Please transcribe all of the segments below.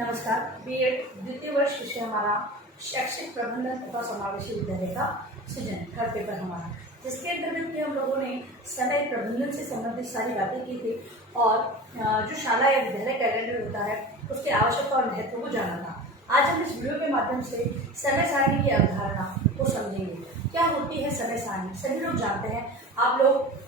नमस्कार। बीएड द्वितीय वर्ष विषय हमारा शैक्षिक प्रबंधन तथा समावेशी विद्यालय का सृजन थर्ड पेपर हमारा, जिसके अंतर्गत हम लोगों ने समय प्रबंधन से संबंधित सारी बातें की थी और जो शाला या विद्यालय कैलेंडर होता है उसकी आवश्यकता और महत्व को जाना था। आज हम इस वीडियो के माध्यम से समय सारणी की अवधारणा को समझेंगे। क्या होती है समय सारणी? सभी लोग जानते हैं। आप लोग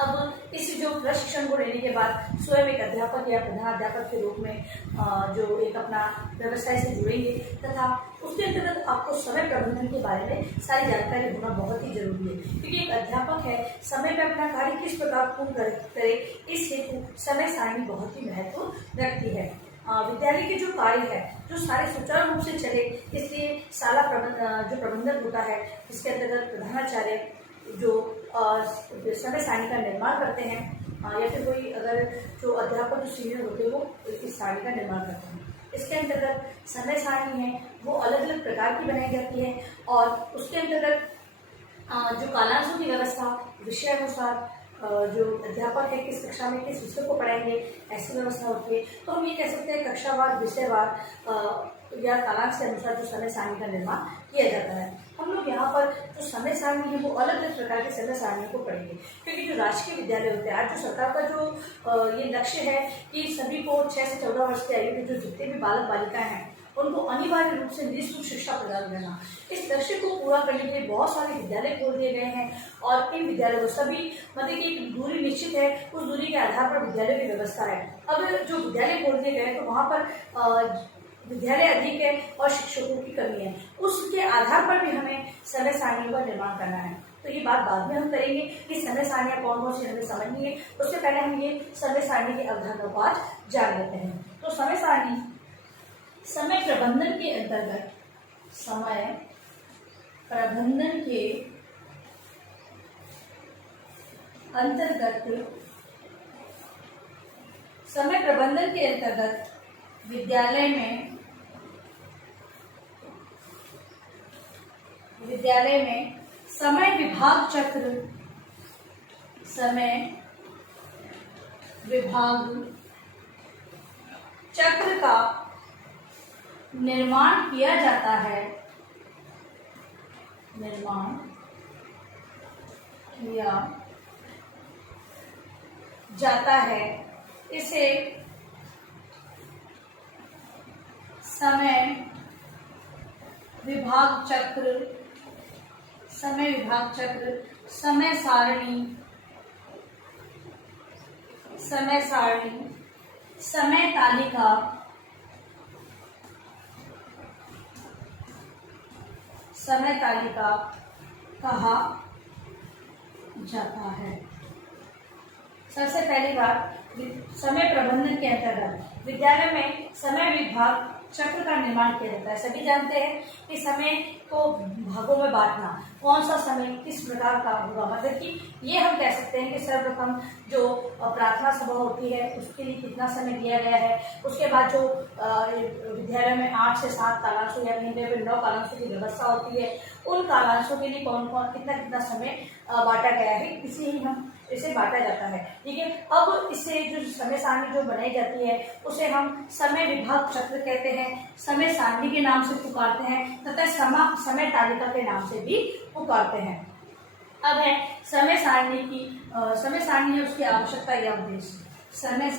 अब इस जो प्रशिक्षण को लेने के बाद स्वयं एक अध्यापक या प्रधानाध्यापक के रूप में जो एक अपना व्यवसाय से जुड़ेंगे तथा उसके अंतर्गत आपको समय प्रबंधन के बारे में सारी जानकारी होना बहुत ही जरूरी है, क्योंकि एक अध्यापक है समय में अपना कार्य किस प्रकार पूर्ण करे, इस हेतु समय सारणी बहुत ही महत्व रखती है। विद्यालय के जो कार्य है जो सारे सुचारू रूप से चले, इसलिए शाला जो प्रबंधक होता है इसके अंतर्गत प्रधानाचार्य जो समय सारणी का निर्माण करते हैं या फिर कोई अगर जो अध्यापक जो सीनियर होते हैं वो इस सारणी का निर्माण करते हैं। इसके अंतर्गत समय सारणी है वो अलग अलग प्रकार की बनाई जाती है और उसके अंतर्गत जो कालांशों की व्यवस्था विषय अनुसार जो अध्यापक है किस कक्षा में किस विषय को पढ़ाएंगे ऐसी व्यवस्था होती है। तो हम ये कह सकते हैं कक्षावार विषयवार या कालांश के अनुसार जो समय सारणी का निर्माण किया जाता है। हम लोग यहाँ पर जो समय सारणी है वो अलग अलग प्रकार के समय सारणियों को पढ़ेंगे, क्योंकि जो राजकीय विद्यालय होते हैं आज जो सरकार का जो ये लक्ष्य है कि सभी को 6 से 14 वर्ष की आयु के जो जितने भी बालक बालिकाएं हैं उनको अनिवार्य रूप से निःशुल्क शिक्षा प्रदान करना, इस लक्ष्य को पूरा करने के लिए बहुत सारे विद्यालय खोल दिए गए हैं और इन विद्यालयों सभी मतलब कि एक दूरी निश्चित है, उस दूरी के आधार पर विद्यालय की व्यवस्था है। अब जो विद्यालय खोल दिए गए हैं तो वहाँ पर विद्यालय अधिक है और शिक्षकों की कमी है, उसके आधार पर भी हमें समय सारणियों का निर्माण करना है। तो ये बात बाद में हम करेंगे कि समय सारणियाँ कौन कौन सी हमें समझनी है। उससे पहले हम ये समय सारणी की अवधारणा को आज जान लेते हैं। तो समय सारणी समय प्रबंधन के अंतर्गत समय प्रबंधन के अंतर्गत विद्यालय में समय विभाग चक्र का निर्माण किया जाता है। इसे समय विभाग चक्र, समय सारणी, समय तालिका कहा जाता है। सबसे पहली बात, समय प्रबंधन के अंतर्गत विद्यालय में समय विभाग चक्र का निर्माण किया जाता है। सभी जानते हैं कि समय को भागों में बांटना, कौन सा समय किस प्रकार का होगा, मतलब कि ये हम कह सकते हैं कि सर्वप्रथम जो प्रार्थना सभा होती है उसके लिए कितना समय दिया गया है, उसके बाद जो विद्यालय में 8 से 7 कालांशों या कहीं पे 9 कालांशों की व्यवस्था होती है, उन कालांशों के लिए कौन कौन कितना समय बांटा गया है, इसे बांटा जाता है। ठीक है। अब इससे जो समय सारणी जो बनाई जाती है उसे हम समय विभाग चक्र कहते हैं, समय सारणी के नाम से पुकारते हैं तथा समय तालिका के नाम से भी पुकारते हैं। अब है समय सारणी है उसकी आवश्यकता या उद्देश्य। समय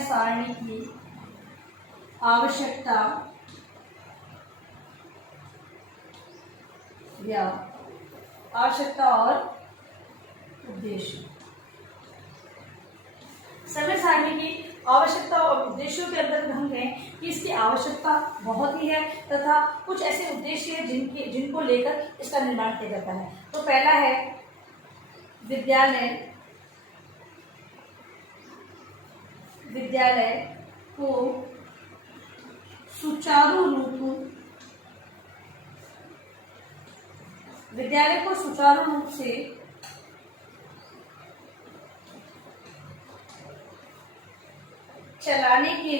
सारणी की आवश्यकता और उद्देश्य। समय सारणी की आवश्यकता और उद्देश्यों के अंतर्गत हम कहें कि इसकी आवश्यकता बहुत ही है तथा कुछ ऐसे उद्देश्य हैं जिनको लेकर इसका निर्माण किया जाता है। तो पहला है विद्यालय को सुचारू रूप से चलाने के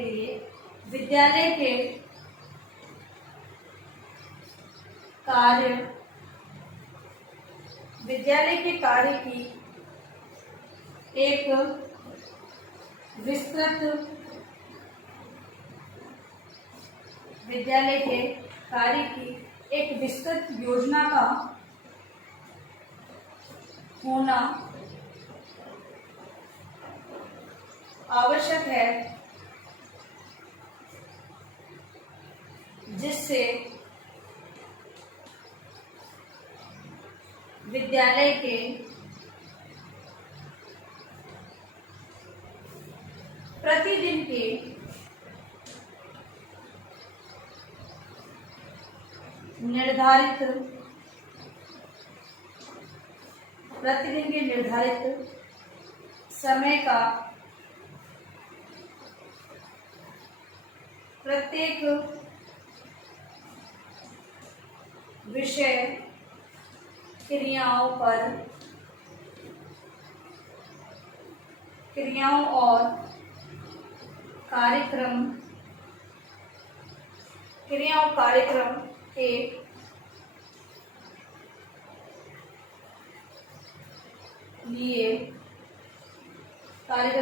लिए विद्यालय के कार्य विद्यालय के कार्य की एक विस्तृत विद्यालय के कार्य की एक विस्तृत योजना का होना आवश्यक है, जिससे विद्यालय के प्रतिदिन के निर्धारित समय का प्रत्येक विषय क्रियाओं और कार्यक्रम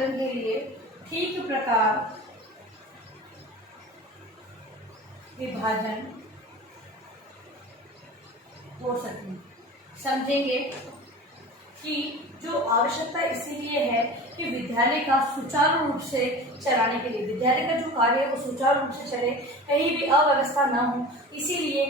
के लिए ठीक प्रकार विभाजन हो सके। समझेंगे कि जो आवश्यकता इसीलिए है कि विद्यालय का सुचारू रूप से चलाने के लिए, विद्यालय का जो कार्य है वो सुचारू रूप से चले, कहीं भी अव्यवस्था न हो, इसीलिए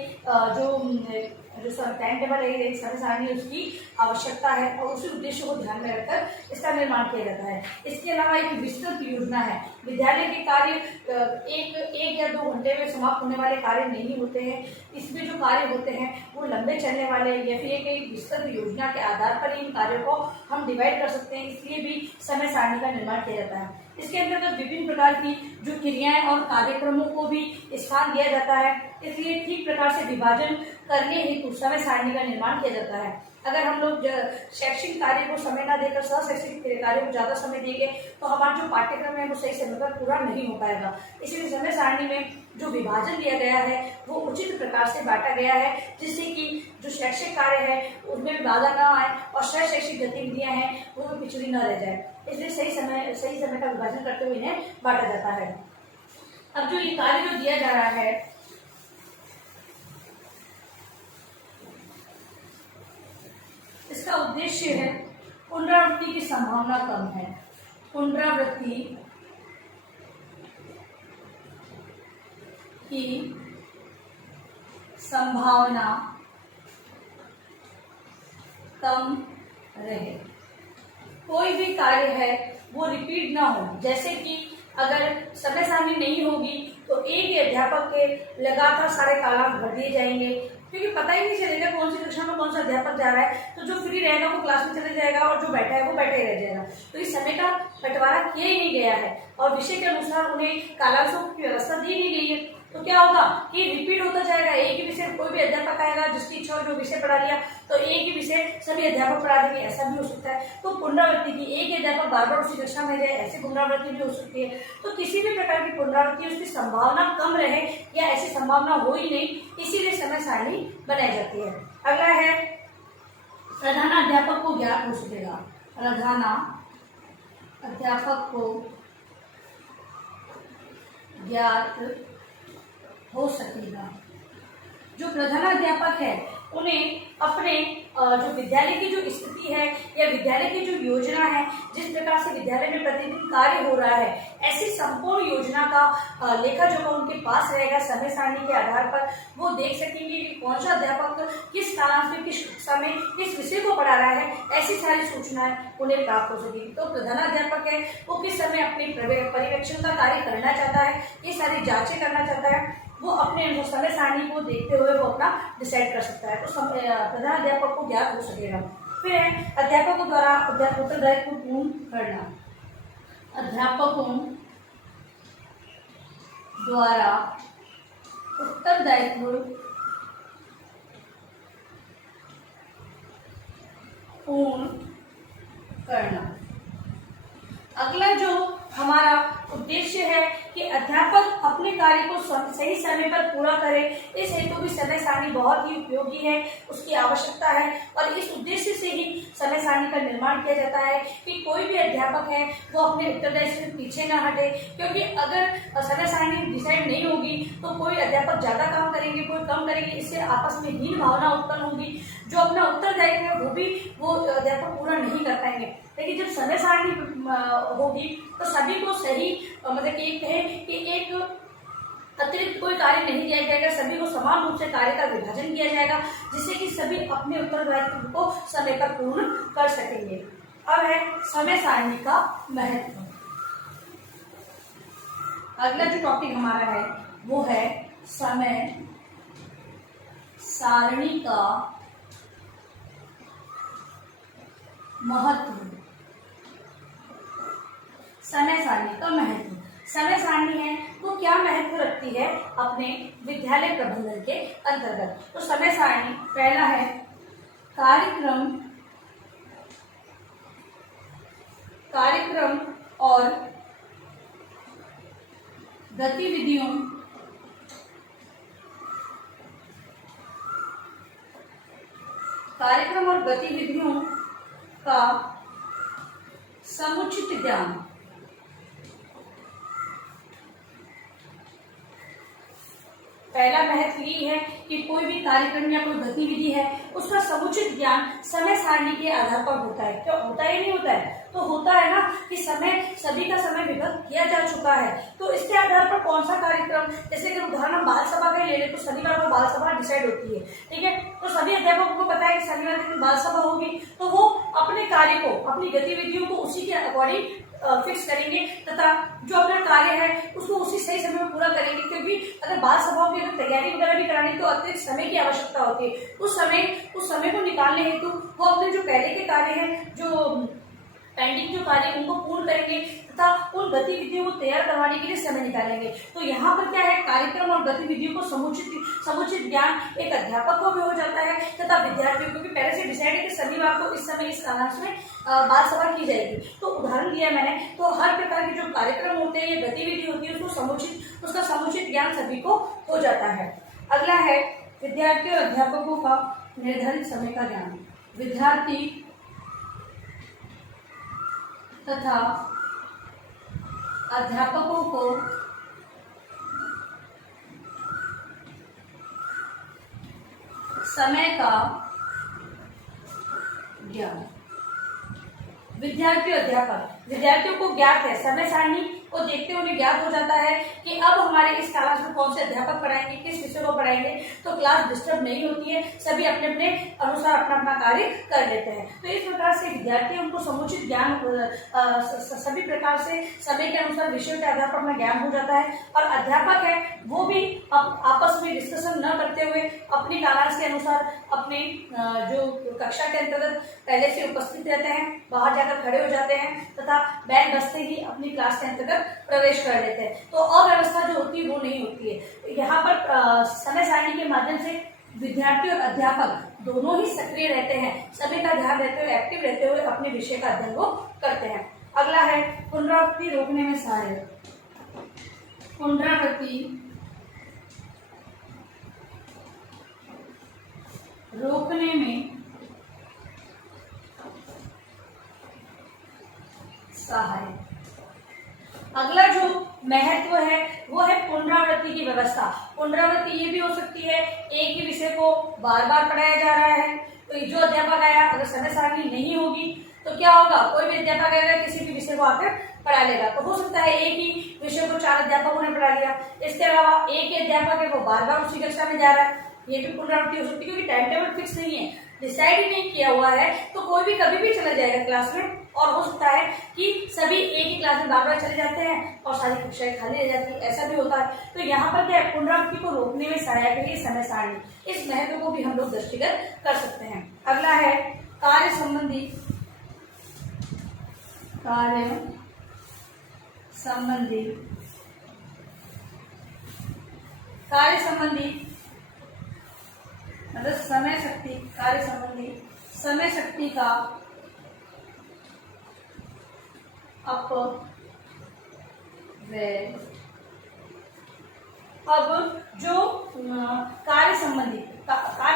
जो टाइम टेबल है, समय सारणी, उसकी आवश्यकता है और उसी उद्देश्य को ध्यान में रखकर इसका निर्माण किया जाता है। इसके अलावा एक विस्तृत योजना है। विद्यालय के कार्य एक या 2 घंटे में समाप्त होने वाले कार्य नहीं होते हैं। इसमें जो कार्य होते हैं वो लंबे चलने वाले या फिर एक विस्तृत योजना के आधार पर इन कार्यों को हम डिवाइड कर सकते हैं, इसलिए भी समय सारणी का निर्माण किया जाता है। इसके अंतर्गत विभिन्न प्रकार की जो क्रियाएं और कार्यक्रमों को भी स्थान दिया जाता है, इसलिए ठीक प्रकार से विभाजन करने हेतु समय सारणी का निर्माण किया जाता है। अगर हम लोग शैक्षिक कार्य को समय न देकर शैक्षिक कार्य को ज्यादा समय देंगे तो हमारा जो पाठ्यक्रम है वो सही समय पर पूरा नहीं हो पाएगा। इसलिए समय सारणी में जो विभाजन दिया गया है वो उचित प्रकार से बांटा गया है, जिससे कि जो शैक्षिक कार्य है उसमें भी बाधा न आए और शैक्षिक गतिविधियां हैं वो पिछड़ी न रह जाए। इसलिए सही समय का विभाजन करते हुए इन्हें बांटा जाता है। अब जो ये कार्य जो दिया जा रहा है, इसका उद्देश्य है पुनरावृत्ति की संभावना कम है। पुनरावृत्ति की संभावना कम रहे। कोई भी कार्य है वो रिपीट ना हो। जैसे कि अगर समय सारणी नहीं होगी तो एक ही अध्यापक के लगातार सारे कालांक भर दिए जाएंगे, क्योंकि पता ही नहीं चलेगा कौन सी कक्षा में कौन सा अध्यापक जा रहा है। तो जो फ्री रहेगा वो क्लास में चले जाएगा और जो बैठा है वो बैठा ही रह जाएगा। तो इस समय का बंटवारा किया ही नहीं गया है और विषय के अनुसार उन्हें कालांशों की व्यवस्था दी नहीं गई है। तो क्या होगा कि रिपीट होता जाएगा। एक ही विषय कोई भी अध्यापक आएगा जिसकी इच्छा हो जो विषय पढ़ा लिया तो एक ही विषय सभी अध्यापक पढ़ा देंगे, ऐसा भी हो सकता है। तो पुनरावृत्ति की, एक ही अध्यापक बार बार उसी कक्षा में जाए, ऐसी पुनरावृत्ति भी हो सकती है। तो किसी भी प्रकार की पुनरावृत्ति उसकी संभावना कम रहे या ऐसी संभावना हो ही नहीं, इसीलिए समय सारणी बनाई जाती है। अगला है प्रधानाध्यापक को ज्ञात हो सकेगा। प्रधानाध्यापक को ज्ञात हो सकेगा। जो प्रधानाध्यापक है उन्हें अपने जो विद्यालय की जो स्थिति है या विद्यालय की जो योजना है, जिस प्रकार से विद्यालय में प्रतिदिन कार्य हो रहा है, ऐसी संपूर्ण योजना का लेखा जोखा उनके पास रहेगा। समय सारणी के आधार पर वो देख सकेंगे कि कौन सा अध्यापक किस कालांश में, किस कक्षा में, किस विषय को पढ़ा रहा है, ऐसी सारी सूचनाएं उन्हें प्राप्त हो सकेगी। तो प्रधानाध्यापक है वो किस समय अपने पर्यवेक्षण का कार्य करना चाहता है, ये सारी जांचें करना चाहता है, वो अपने समय सारणी को देखते हुए वो अपना डिसाइड कर सकता है। तो प्रधानाध्यापक को ज्ञात हो सकेगा। फिर है अध्यापकों द्वारा उत्तरदायित्व पूर्ण करना। अध्यापकों द्वारा उत्तरदायित्व पूर्ण करना। अगला जो हमारा उद्देश्य है कि अध्यापक अपने कार्य को सही समय पर पूरा करे। इस हेतु भी समय सारणी बहुत ही उपयोगी है, उसकी आवश्यकता है और इस उद्देश्य से ही समय सारणी का निर्माण किया जाता है कि कोई भी अध्यापक है वो अपने उत्तरदायित्व से पीछे ना हटे। क्योंकि अगर समय सारणी डिसाइड नहीं होगी तो कोई अध्यापक ज्यादा काम करेंगे, कोई कम करेंगे, इससे आपस में हीन भावना उत्पन्न होगी। जो अपना उत्तरदायित्व है वो अध्यापक पूरा नहीं कर पाएंगे। लेकिन जब समय सारणी होगी तो सभी को सही मतलब कि एक अतिरिक्त कोई कार्य नहीं दिया जाएगा, सभी को समान रूप से कार्य का विभाजन किया जाएगा, जिससे कि सभी अपने उत्तरदायित्व को समय पर पूर्ण कर सकेंगे। अब है समय सारणी का महत्व। अगला जो टॉपिक हमारा है वो है समय सारणी का महत्व। समय सारणी का महत्व, समय सारणी है वो क्या महत्व रखती है अपने विद्यालय प्रबंधन के अंतर्गत। तो समय सारणी पहला है कार्यक्रम और गतिविधियों का समुचित ज्ञान। पहला महत्व ये है कि कोई भी कार्यक्रम या कोई गतिविधि है उसका समुचित ज्ञान समय सारणी के आधार पर होता है। क्यों होता ही नहीं होता है? तो होता है ना कि सभी का समय विभक्त किया जा चुका है, तो इसके आधार पर कौन सा कार्यक्रम, जैसे कि उदाहरण हम बाल सभा का ले ले तो शनिवार को बाल सभा डिसाइड होती है, ठीक है। तो सभी अध्यापकों को पता है कि शनिवार के दिन बाल सभा होगी, तो वो अपने कार्य को, अपनी गतिविधियों को उसी के अकॉर्डिंग फिक्स करेंगे तथा जो अपना कार्य है उसको उसी सही समय में पूरा करेंगे। क्योंकि अगर बाल सभाओं की अगर तैयारी वगैरह भी करानी तो अतिरिक्त समय की आवश्यकता होती है। उस समय को निकालने हेतु वो अपने जो पहले के कार्य हैं, जो पेंडिंग जो कार्य उनको पूर्ण करेंगे तथा उन गतिविधियों को तैयार करवाने के लिए समय निकालेंगे। तो यहाँ पर क्या है, कार्यक्रम और गतिविधियों को समुचित ज्ञान एक अध्यापक को भी हो जाता है तथा विद्यार्थियों को भी पहले से डिसाइड है कि शनिवार को इस समय इस कालांश में बाल सभा की जाएगी। तो उदाहरण दिया मैंने, तो हर प्रकार के जो कार्यक्रम होते हैं या गतिविधि होती है उसका समुचित ज्ञान सभी को हो जाता है। अगला है विद्यार्थी और अध्यापकों का निर्धारित समय का ज्ञान। विद्यार्थी तथा अध्यापकों को समय का ज्ञान। विद्यार्थियों को ज्ञात है, समय सारणी को देखते हुए उन्हें ज्ञात हो जाता है कि अब हमारे इस क्लास में कौन से अध्यापक पढ़ाएंगे, किस विषय को पढ़ाएंगे, तो क्लास डिस्टर्ब नहीं होती है, सभी अपने अपने अनुसार अपना अपना कार्य कर लेते हैं। तो इस प्रकार से विद्यार्थी उनको समुचित ज्ञान सभी प्रकार से समय के अनुसार विषयों के आधार पर अपना ज्ञान हो जाता है। और अध्यापक है वो भी आपस में डिस्कशन न करते हुए अपनी कालांश के अनुसार अपने जो कक्षा के अंतर्गत पहले से उपस्थित रहते हैं, बाहर जाकर खड़े हो जाते हैं तथा बैल बजते ही अपनी क्लास के अंतर्गत प्रवेश कर लेते हैं। तो अव्यवस्था जो होती है वो नहीं होती है। यहाँ पर समय सारणी के माध्यम से विद्यार्थी और अध्यापक दोनों ही सक्रिय रहते हैं, सभी का ध्यान रहते हुए, एक्टिव रहते हुए अपने विषय का अध्ययन वो करते हैं। अगला है पुनरावृत्ति रोकने में सहायक। पुनरावृत्ति रोकने में सहायक। अगला जो महत्व है वो है पुनरावृत्ति की व्यवस्था। पुनरावृत्ति ये भी हो सकती है एक ही विषय को बार बार पढ़ाया जा रहा है, तो जो अध्यापक आया अगर समय सारणी नहीं होगी तो क्या होगा, कोई भी अध्यापक आएगा किसी भी विषय को आकर पढ़ा लेगा। तो हो सकता है एक ही विषय को 4 अध्यापकों ने पढ़ा लिया, इसके अलावा एक ही अध्यापक है वो बार बार उसी कक्षा में जा रहा है, ये भी पुनरावृत्ति हो सकती है। क्योंकि टाइम टेबल फिक्स नहीं है, डिसाइड ही नहीं किया हुआ है, तो कोई भी कभी भी चला जाएगा क्लास में, और हो सकता है कि सभी एक ही क्लास में बार बार चले जाते हैं और सारी कक्षाएं खाली रह जाती है, ऐसा भी होता है। तो यहाँ पर क्या है, पुनरावृत्ति को रोकने में सहायक है ये समय सारणी। इस महत्व को भी हम लोग दृष्टिगत कर सकते हैं। अगला है कार्य संबंधी मतलब समय शक्ति, कार्य संबंधी समय शक्ति का अपव्यय अब जो कार्य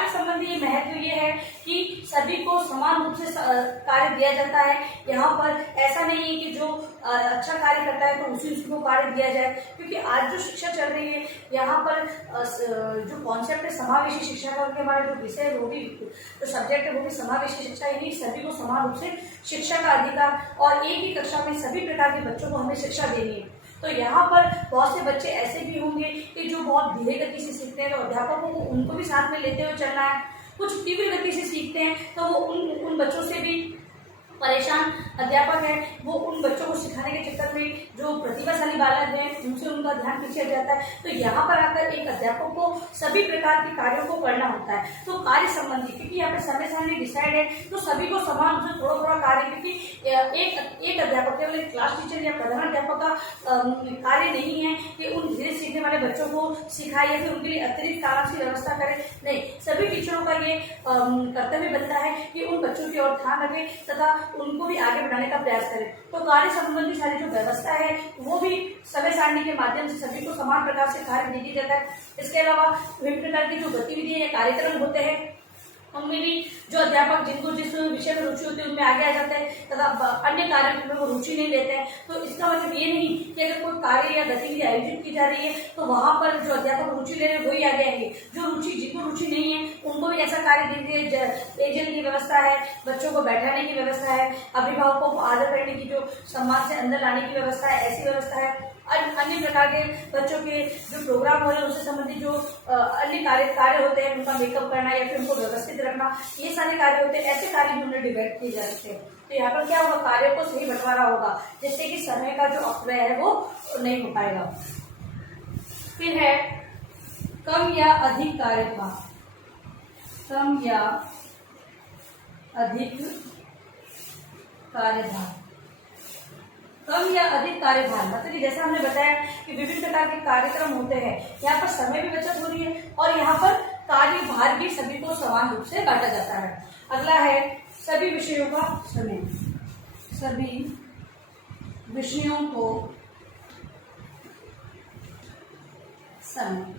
संबंधी महत्व ये है कि सभी को समान रूप से कार्य दिया जाता है। यहाँ पर ऐसा नहीं है कि जो अच्छा कार्य करता है तो उसी को कार्य दिया जाए, क्योंकि आज जो शिक्षा चल रही है यहाँ पर जो कॉन्सेप्ट है समावेशी शिक्षा का, उनके हमारा जो विषय है वो भी, जो सब्जेक्ट है वो भी समावेशी शिक्षा, यानी सभी को समान रूप से शिक्षा का अधिकार और एक ही कक्षा में सभी प्रकार के बच्चों को हमें शिक्षा देनी है। तो यहाँ पर बहुत से बच्चे ऐसे भी होंगे कि जो बहुत धीरे गति से सीखते हैं, तो अध्यापकों को उनको भी साथ में लेते हुए चलना है। कुछ तीव्र गति से सीखते हैं तो वो उन बच्चों से भी परेशान अध्यापक है, वो उन बच्चों को सिखाने के चक्कर में जो प्रतिभाशाली बालक हैं उनसे उनका ध्यान पीछे हट जाता है। तो यहाँ पर आकर एक अध्यापक को सभी प्रकार के कार्यों को करना होता है। तो कार्य संबंधी, क्योंकि यहाँ पर समय सारणी डिसाइड है तो सभी को समान रूप से थोड़ा थोड़ा कार्य, क्योंकि एक अध्यापक केवल एक क्लास टीचर या प्रधान अध्यापक का कार्य नहीं है कि उन धीरे सीखने वाले बच्चों को सिखाए या फिर उनके लिए अतिरिक्त सारांश की व्यवस्था करे। नहीं, सभी टीचरों का ये कर्तव्य बनता है कि उन बच्चों की ओर ध्यान रखें तथा उनको भी आगे बढ़ाने का प्रयास करें। तो कार्य संबंधी सारी जो व्यवस्था है वो भी समय सारणी के माध्यम से सभी को समान प्रकार से कार्य दे दिया जाता है। इसके अलावा विभिन्न प्रकार की जो गतिविधियां या कार्यक्रम होते हैं उनमें भी जो अध्यापक जिनको जिस विषय में रुचि होती है उनमें आगे आ जाते हैं तथा अन्य कार्यों में वो रुचि नहीं लेते हैं। तो इसका मतलब ये नहीं कि अगर कोई कार्य या गतिविधि आयोजित की जा रही है तो वहां पर जो अध्यापक रुचि ले रहे हैं वही आगे आएंगे। जिनको रुचि नहीं है उनको भी ऐसा कार्य दे दिए, पेयजल की व्यवस्था है, बच्चों को बैठाने की व्यवस्था है, अभिभावकों को आदर करने की जो सम्मान से अंदर लाने की व्यवस्था है, ऐसी व्यवस्था है। अन्य प्रकार के बच्चों के जो प्रोग्राम हो रहे हैं उससे संबंधित जो अन्य कार्य होते हैं, उनका मेकअप करना या फिर उनको व्यवस्थित रखना, ये सारे कार्य होते हैं। ऐसे कार्य भी उन्हें डिवाइड किए जा सकते हैं। तो यहाँ पर क्या होगा, कार्यों को सही बंटवारा होगा जिससे कि समय का जो अपव्यय है वो नहीं हो पाएगा। फिर है कम या अधिक कार्यभार। कम या अधिक कार्यभार, कम या अधिक कार्यभार मतलब कि जैसा हमने बताया कि विभिन्न प्रकार के कार्यक्रम होते हैं, यहाँ पर समय भी बचत हो रही है और यहाँ पर कार्यभार भी सभी को समान रूप से बांटा जाता है। अगला है सभी विषयों का समय। सभी विषयों को समय,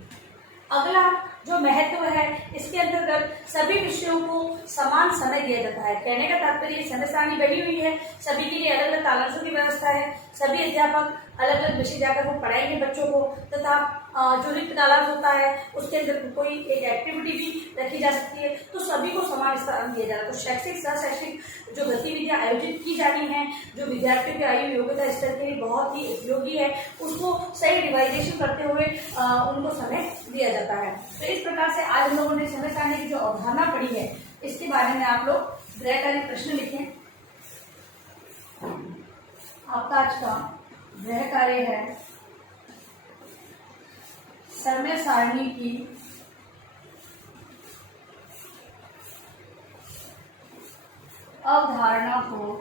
अगला जो महत्व है इसके अंतर्गत सभी विषयों को समान समय दिया जाता है। कहने का तात्पर्य समय सारणी बनी हुई है, सभी के लिए अलग अलग कालांशों की व्यवस्था है, सभी अध्यापक अलग अलग विषय जाकर वो पढ़ाएंगे बच्चों को, तथा जो रिक्त कालांश होता है उसके अंदर कोई एक एक्टिविटी भी रखी जा सकती है। तो सभी को समान स्थान दिया जा रहा है। तो शैक्षिक सह शैक्षिक जो गतिविधियां आयोजित की जानी है, जो विद्यार्थियों के आयु योग्यता स्तर के लिए बहुत ही उपयोगी है, उसको सही रिवाइजेशन करते हुए उनको समय दिया जाता है। तो इस प्रकार से आज हम लोगों ने समय सारणी की जो अवधारणा पढ़ी है इसके बारे में आप लोग गृहकार्य प्रश्न लिखें। आपका आज का गृह कार्य है समय सारणी की अवधारणा को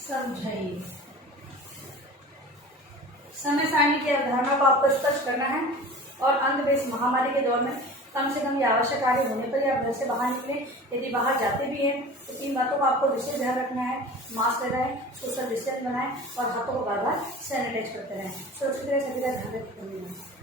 समझाइए। समय सारणी की अवधारणा को आपको स्पष्ट करना है और अंत में इस महामारी के दौर में कम से कम ये आवश्यक कार्य होने पर ही आप घर से बाहर निकले। यदि बाहर जाते भी हैं तो 3 बातों का आपको विशेष ध्यान रखना है। मास्क लगाएं, सोशल डिस्टेंस बनाएं और हाथों को बार बार सैनिटाइज करते रहें। सुरक्षित रहे, सभी का ध्यान रखें।